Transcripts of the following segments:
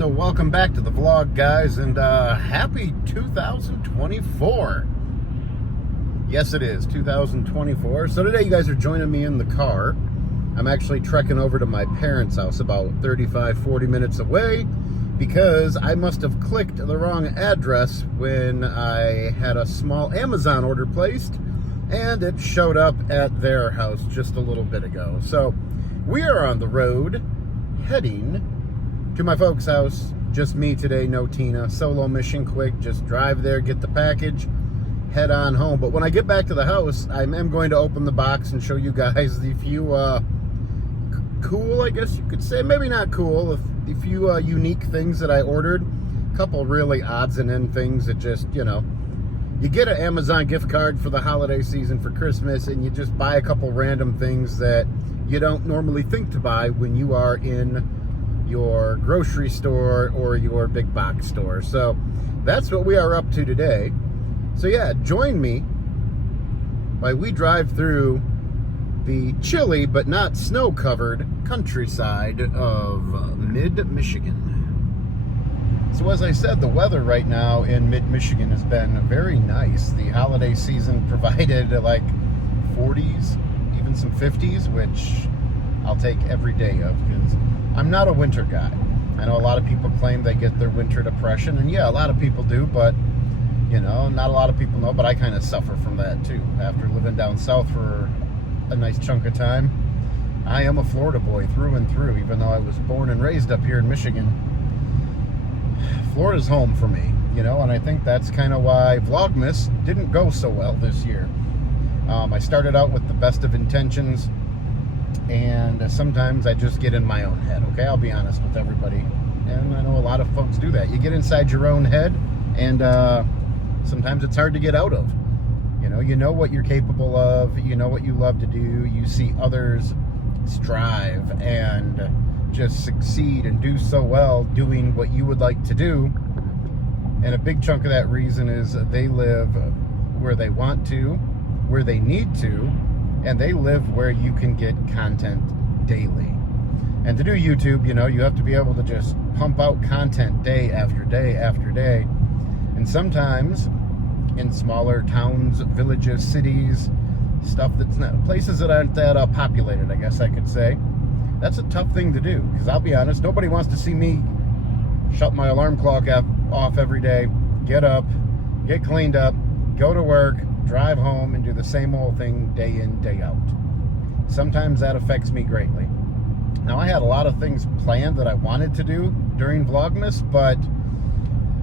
So welcome back to the vlog, guys, and happy 2024. Yes, it is 2024. So today you guys are joining me in the car. I'm actually trekking over to my parents' house about 35-40 minutes away because I must have clicked the wrong address when I had a small Amazon order placed and it showed up at their house just a little bit ago. So we are on the road heading to my folks' house. Just me today, no Tina. Solo mission, quick. Just drive there, get the package, head on home. But when I get back to the house, I am going to open the box and show you guys the few cool, I guess you could say, maybe not cool, the few unique things that I ordered. A couple really odds and end things that just, you know, you get an Amazon gift card for the holiday season for Christmas and you just buy a couple random things that you don't normally think to buy when you are in your grocery store or your big box store. So that's what we are up to today. So yeah, join me while we drive through the chilly but not snow-covered countryside of mid-Michigan. So as I said, the weather right now in mid-Michigan has been very nice. The holiday season provided like 40s, even some 50s, which I'll take every day of because I'm not a winter guy. I know a lot of people claim they get their winter depression, and yeah, a lot of people do, but you know, not a lot of people know, but I kind of suffer from that too. After living down south for a nice chunk of time, I am a Florida boy through and through, even though I was born and raised up here in Michigan. Florida's home for me, you know, and I think that's kind of why Vlogmas didn't go so well this year. I started out with the best of intentions, and sometimes I just get in my own head, okay? I'll be honest with everybody, and I know a lot of folks do that. You get inside your own head, and sometimes it's hard to get out of. You know what you're capable of, you know what you love to do, you see others strive and just succeed and do so well doing what you would like to do, and a big chunk of that reason is they live where they want to, where they need to, and they live where you can get content daily. And to do YouTube, you know, you have to be able to just pump out content day after day after day. And sometimes in smaller towns, villages, cities, stuff that's not, places that aren't that populated, I guess I could say, that's a tough thing to do. Because I'll be honest, nobody wants to see me shut my alarm clock off every day, get up, get cleaned up, go to work, drive home, and do the same old thing day in, day out. Sometimes that affects me greatly. Now, I had a lot of things planned that I wanted to do during Vlogmas, but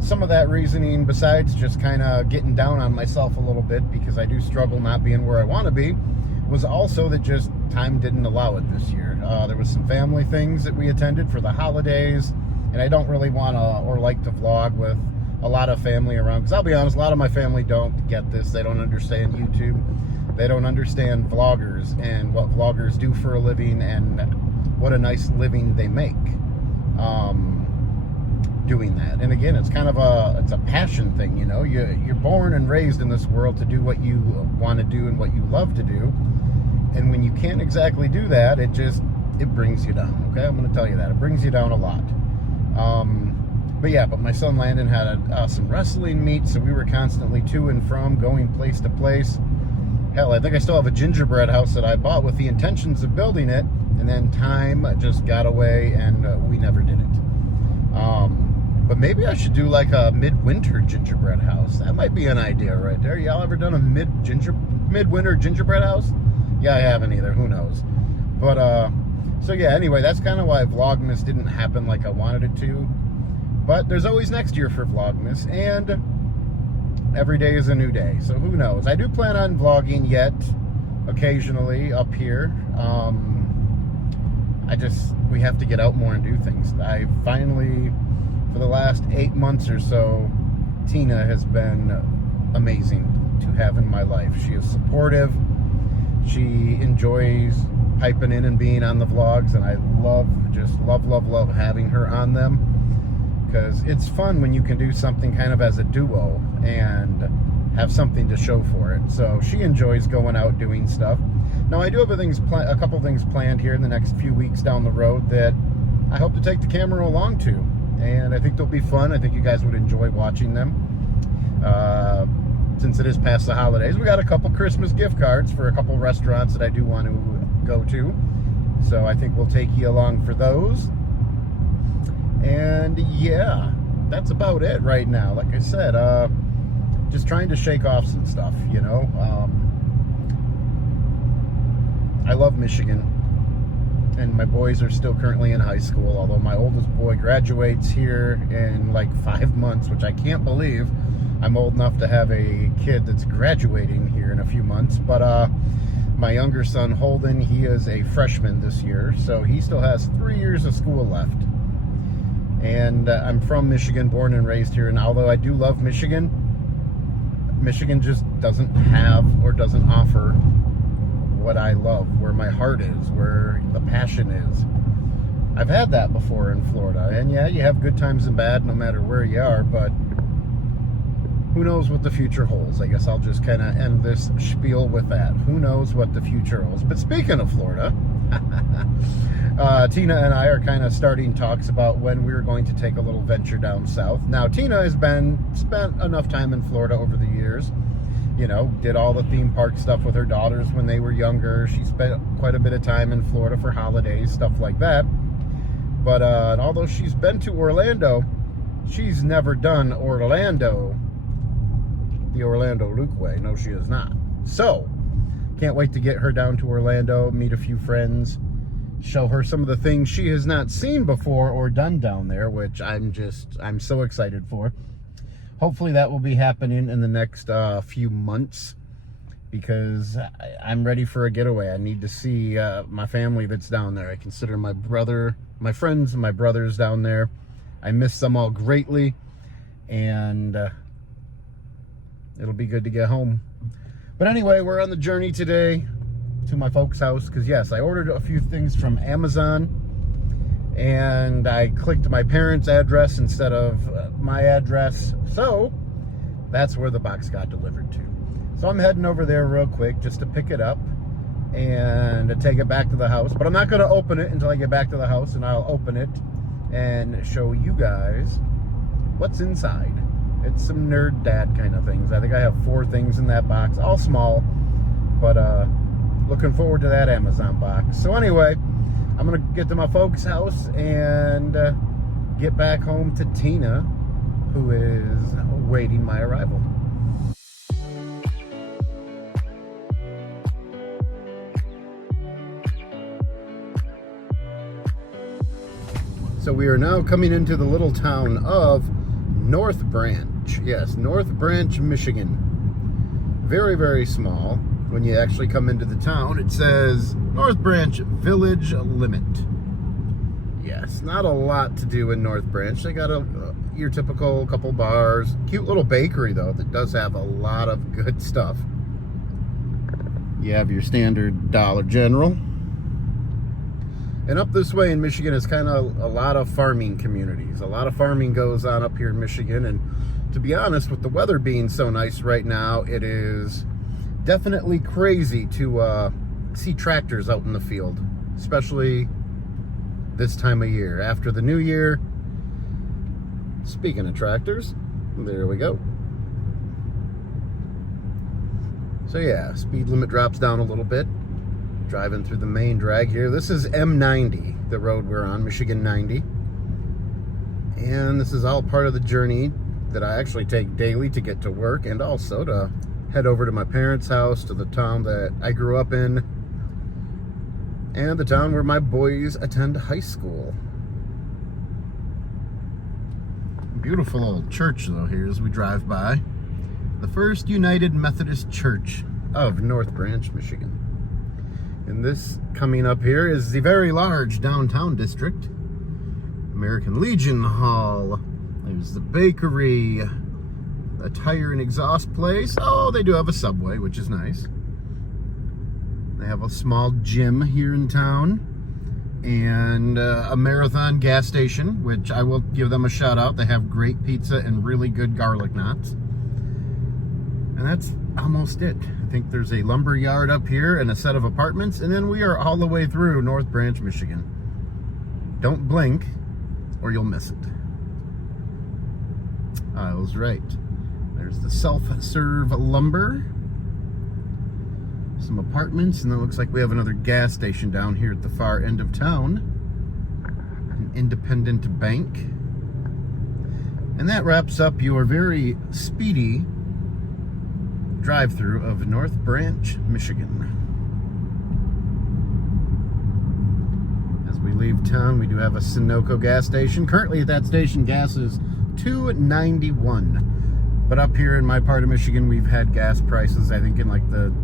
some of that reasoning, besides just kind of getting down on myself a little bit because I do struggle not being where I want to be, was also that just time didn't allow it this year. There was some family things that we attended for the holidays, and I don't really want to or like to vlog with a lot of family around, because I'll be honest, a lot of my family don't get this. They don't understand YouTube. They don't understand vloggers and what vloggers do for a living and what a nice living they make doing that. And again, it's kind of it's a passion thing, you know. You're born and raised in this world to do what you want to do and what you love to do, and when you can't exactly do that, it brings you down. Okay, I'm going to tell you that it brings you down a lot. But my son Landon had some wrestling meet, so we were constantly to and from, going place to place. Hell, I think I still have a gingerbread house that I bought with the intentions of building it, and then time just got away, and we never did it. But maybe I should do like a midwinter gingerbread house. That might be an idea right there. Y'all ever done a midwinter gingerbread house? Yeah, I haven't either. Who knows? But, so yeah, anyway, that's kind of why Vlogmas didn't happen like I wanted it to. But there's always next year for Vlogmas, and every day is a new day, so who knows. I do plan on vlogging yet, occasionally up here. We have to get out more and do things. I finally, for the last 8 months or so, Tina has been amazing to have in my life. She is supportive. She enjoys piping in and being on the vlogs, and I love having her on them, because it's fun when you can do something kind of as a duo and have something to show for it. So she enjoys going out doing stuff. Now, I do have a couple things planned here in the next few weeks down the road that I hope to take the camera along to and I think they'll be fun. I think you guys would enjoy watching them. Since it is past the holidays, we got a couple Christmas gift cards for a couple restaurants that I do want to go to. So I think we'll take you along for those. And yeah, that's about it right now. Like I said, just trying to shake off some stuff, you know. I love Michigan, and my boys are still currently in high school, although my oldest boy graduates here in like 5 months, which I can't believe. I'm old enough to have a kid that's graduating here in a few months. But my younger son, Holden, he is a freshman this year, so he still has 3 years of school left. And I'm from Michigan, born and raised here, and although I do love Michigan, Michigan just doesn't have or doesn't offer what I love, where my heart is, where the passion is. I've had that before in Florida, and yeah, you have good times and bad no matter where you are, but who knows what the future holds. I guess I'll just kind of end this spiel with that. Who knows what the future holds. But speaking of Florida, Tina and I are kind of starting talks about when we're going to take a little venture down south. Now, Tina has spent enough time in Florida over the years. You know, did all the theme park stuff with her daughters when they were younger. She spent quite a bit of time in Florida for holidays, stuff like that. But although she's been to Orlando, she's never done Orlando the Orlando Luke way. No, she is not. So, can't wait to get her down to Orlando, meet a few friends, show her some of the things she has not seen before or done down there, which I'm so excited for. Hopefully that will be happening in the next few months, because I'm ready for a getaway. I need to see my family that's down there. I consider my friends and my brothers down there. I miss them all greatly, and it'll be good to get home. But anyway, we're on the journey today to my folks' house, because yes, I ordered a few things from Amazon, and I clicked my parents' address instead of my address, so that's where the box got delivered to. So I'm heading over there real quick just to pick it up and to take it back to the house, but I'm not going to open it until I get back to the house, and I'll open it and show you guys what's inside. It's some nerd dad kind of things. I think I have 4 things in that box, all small, but looking forward to that Amazon box. So anyway, I'm going to get to my folks' house and get back home to Tina, who is awaiting my arrival. So we are now coming into the little town of North Branch. Yes, North Branch, Michigan. Very, very small. When you actually come into the town, it says North Branch Village Limit. Yes, not a lot to do in North Branch. They got your typical couple bars. Cute little bakery, though, that does have a lot of good stuff. You have your standard Dollar General. And up this way in Michigan is kind of a lot of farming communities. A lot of farming goes on up here in Michigan. And to be honest, with the weather being so nice right now, it is definitely crazy to see tractors out in the field, especially this time of year. After the new year, speaking of tractors, there we go. So yeah, speed limit drops down a little bit. Driving through the main drag here. This is M90, the road we're on, Michigan 90. And this is all part of the journey that I actually take daily to get to work, and also to head over to my parents' house, to the town that I grew up in, and the town where my boys attend high school. Beautiful old church, though, here as we drive by. The First United Methodist Church of North Branch, Michigan. And this coming up here is the very large downtown district. American Legion Hall. There's the bakery, a tire and exhaust place. Oh, they do have a Subway, which is nice. They have a small gym here in town, and a Marathon gas station, which I will give them a shout out. They have great pizza and really good garlic knots. And that's almost it. I think there's a lumber yard up here and a set of apartments, and then we are all the way through North Branch, Michigan. Don't blink or you'll miss it. aisles right. There's the self-serve lumber, some apartments, and then it looks like we have another gas station down here at the far end of town. An independent bank. And that wraps up your very speedy drive-through of North Branch, Michigan. As we leave town, we do have a Sunoco gas station. Currently at that station, gas is $2.91. But up here in my part of Michigan, we've had gas prices, I think, in like the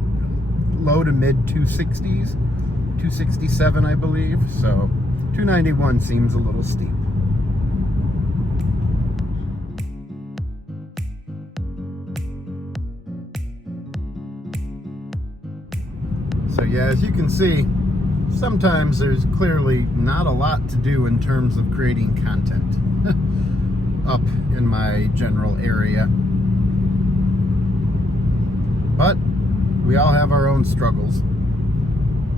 low to mid 260s, 267, I believe. So $2.91 seems a little steep. So yeah, as you can see, sometimes there's clearly not a lot to do in terms of creating content up in my general area. But we all have our own struggles.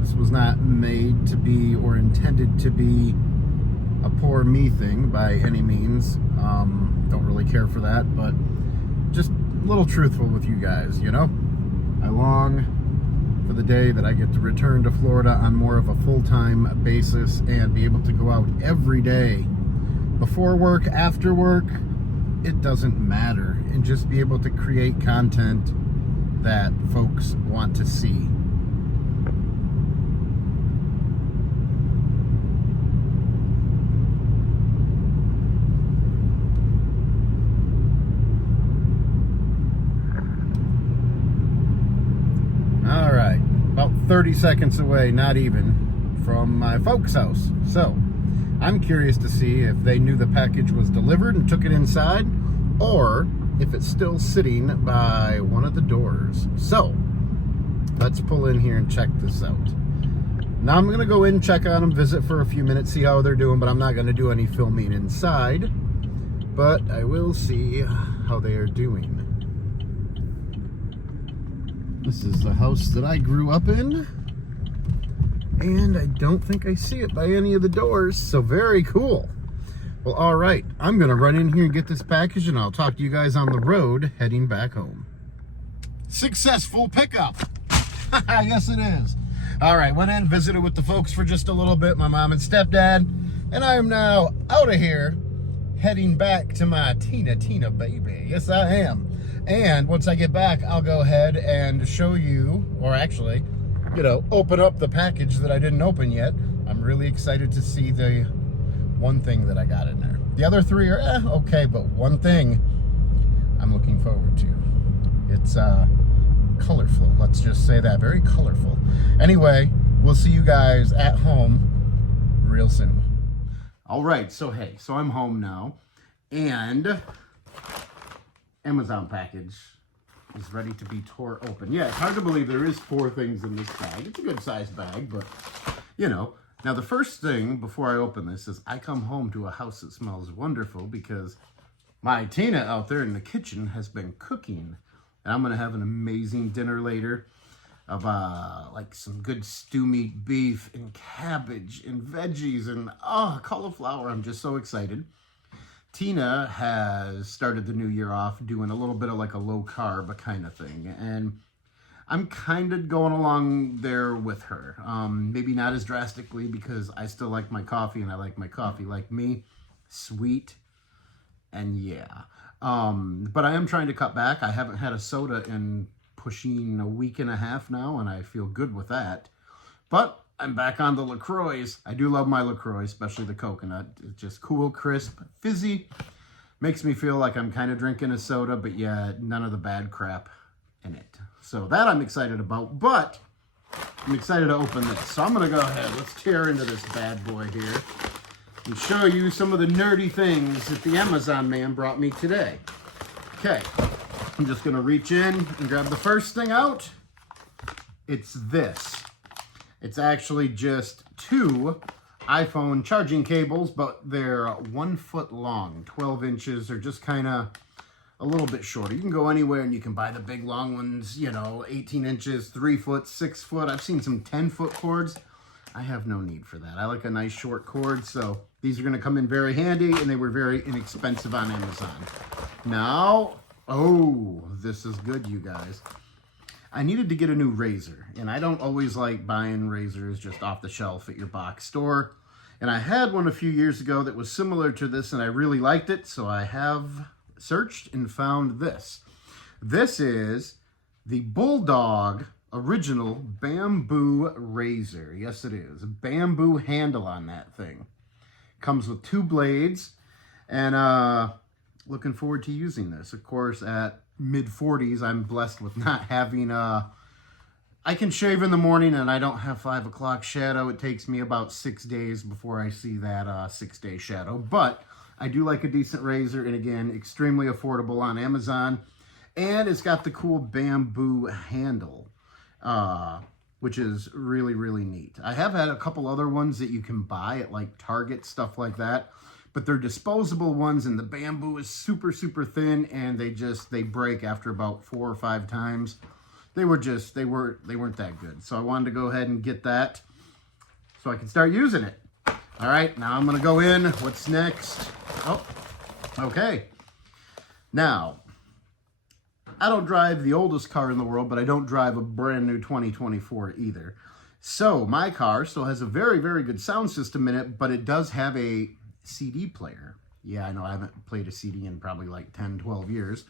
This was not made to be or intended to be a poor me thing by any means. Don't really care for that, but just a little truthful with you guys, you know? I long for the day that I get to return to Florida on more of a full-time basis and be able to go out every day, before work, after work, it doesn't matter, and just be able to create content that folks want to see. All right, about 30 seconds away, not even, from my folks' house. So I'm curious to see if they knew the package was delivered and took it inside, or if it's still sitting by one of the doors. So let's pull in here and check this out. Now I'm gonna go in, check on them, visit for a few minutes, see how they're doing, but I'm not gonna do any filming inside, but I will see how they are doing. This is the house that I grew up in, and I don't think I see it by any of the doors, so very cool. Well, all right, I'm gonna run in here and get this package, and I'll talk to you guys on the road heading back home. Successful pickup. Yes, it is. All right, went in, visited with the folks for just a little bit, my mom and stepdad, and I am now out of here, heading back to my Tina baby. Yes, I am. And once I get back, I'll go ahead and show you, or actually, you know, open up the package that I didn't open yet. I'm really excited to see the one thing that I got in there. The other three are okay, but one thing I'm looking forward to. It's colorful, let's just say that, very colorful. Anyway, we'll see you guys at home real soon. All right, so hey, so I'm home now, and Amazon package is ready to be tore open. Yeah, it's hard to believe there is 4 things in this bag. It's a good sized bag, but you know. Now the first thing before I open this is I come home to a house that smells wonderful because my Tina out there in the kitchen has been cooking. And I'm gonna have an amazing dinner later of like some good stew meat beef and cabbage and veggies and cauliflower. I'm just so excited. Tina has started the new year off doing a little bit of like a low carb kind of thing, and I'm kind of going along there with her. Maybe not as drastically because I still like my coffee, and I like my coffee like me, sweet, and yeah. But I am trying to cut back. I haven't had a soda in pushing a week and a half now, and I feel good with that. But I'm back on the LaCroix. I do love my LaCroix, especially the coconut. It's just cool, crisp, fizzy. Makes me feel like I'm kind of drinking a soda, but yeah, none of the bad crap in it. So that I'm excited about, but I'm excited to open this. So I'm gonna go ahead, let's tear into this bad boy here and show you some of the nerdy things that the Amazon man brought me today. Okay, I'm just gonna reach in and grab the first thing out. It's this. It's actually just 2 iPhone charging cables, but they're 1 foot long, 12 inches. They're just kind of a little bit shorter. You can go anywhere and you can buy the big long ones, you know, 18 inches, 3 foot, 6 foot. I've seen some 10-foot cords. I have no need for that. I like a nice short cord, so these are going to come in very handy, and they were very inexpensive on Amazon. Now, oh, this is good, you guys. I needed to get a new razor, and I don't always like buying razors just off the shelf at your box store. And I had one a few years ago that was similar to this, and I really liked it, so I have searched and found this. This is the Bulldog Original Bamboo Razor. Yes, it is. A bamboo handle on that thing. Comes with 2 blades, and looking forward to using this. Of course, at mid-40s, I'm blessed with not having I can shave in the morning and I don't have 5 o'clock shadow. It takes me about 6 days before I see that 6-day shadow. But I do like a decent razor, and again, extremely affordable on Amazon. And it's got the cool bamboo handle, which is really, really neat. I have had a couple other ones that you can buy at like Target, stuff like that. But they're disposable ones, and the bamboo is super, super thin, and they break after about 4 or 5 times. They weren't that good. So I wanted to go ahead and get that so I can start using it. All right, now I'm gonna go in. What's next? Oh, okay. Now, I don't drive the oldest car in the world, but I don't drive a brand new 2024 either. So my car still has a very, very good sound system in it, but it does have a CD player. Yeah, I know I haven't played a CD in probably like 10, 12 years.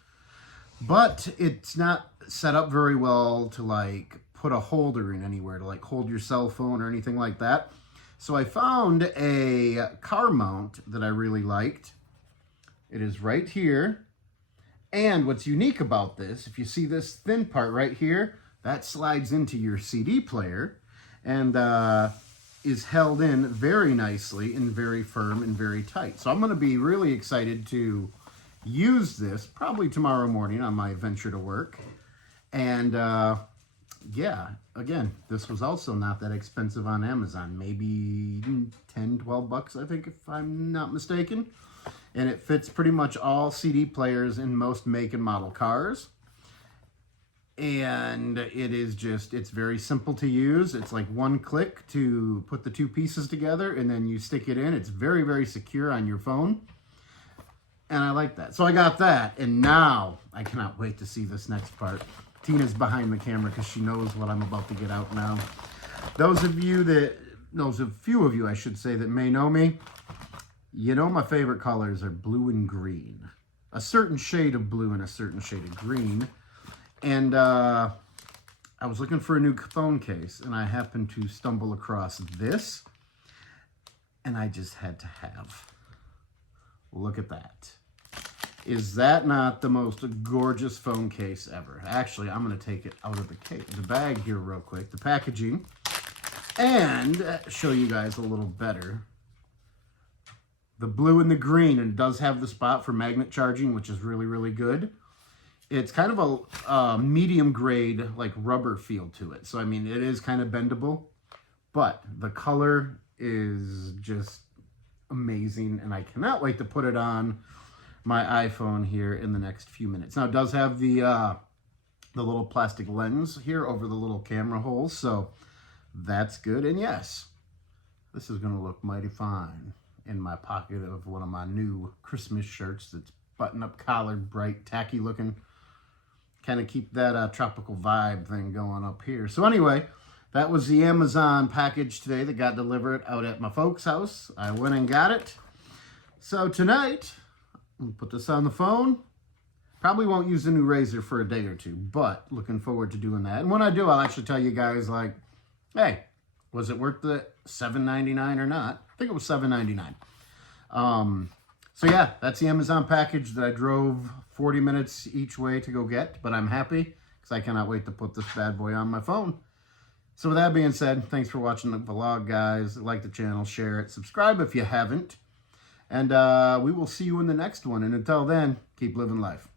But it's not set up very well to like put a holder in anywhere to like hold your cell phone or anything like that. So I found a car mount that I really liked. It is right here. And what's unique about this, if you see this thin part right here, that slides into your CD player and is held in very nicely and very firm and very tight. So I'm going to be really excited to use this probably tomorrow morning on my venture to work. And yeah, again, this was also not that expensive on Amazon. Maybe 10, 12 bucks, I think, if I'm not mistaken. And it fits pretty much all CD players in most make and model cars. And it is just, it's very simple to use. It's like one click to put the 2 pieces together, and then you stick it in. It's very, very secure on your phone. And I like that. So I got that. And now I cannot wait to see this next part. Tina's behind the camera because she knows what I'm about to get out now. Those of you that, those a few of you, I should say, that may know me, you know my favorite colors are blue and green. A certain shade of blue and a certain shade of green. And I was looking for a new phone case, and I happened to stumble across this, and I just had to have. Look at that. Is that not the most gorgeous phone case ever? Actually, I'm going to take it out of the bag here real quick, the packaging, and show you guys a little better. The blue and the green, and it does have the spot for magnet charging, which is really, really good. It's kind of a medium grade, like rubber feel to it. So, I mean, it is kind of bendable, but the color is just amazing. And I cannot wait to put it on my iPhone here in the next few minutes. Now, it does have the little plastic lens here over the little camera holes. So that's good. And yes, this is going to look mighty fine in my pocket of one of my new Christmas shirts that's button up collared, bright, tacky looking. Kind of keep that tropical vibe thing going up here. So anyway, that was the Amazon package today that got delivered out at my folks' house. I went and got it. So tonight, I'm going to put this on the phone. Probably won't use the new razor for a day or two, but looking forward to doing that. And when I do, I'll actually tell you guys, like, hey, was it worth the $7.99 or not? I think it was $7.99. So yeah, that's the Amazon package that I drove 40 minutes each way to go get, but I'm happy because I cannot wait to put this bad boy on my phone. So with that being said, thanks for watching the vlog, guys. Like the channel, share it, subscribe if you haven't, and we will see you in the next one. And until then, keep living life.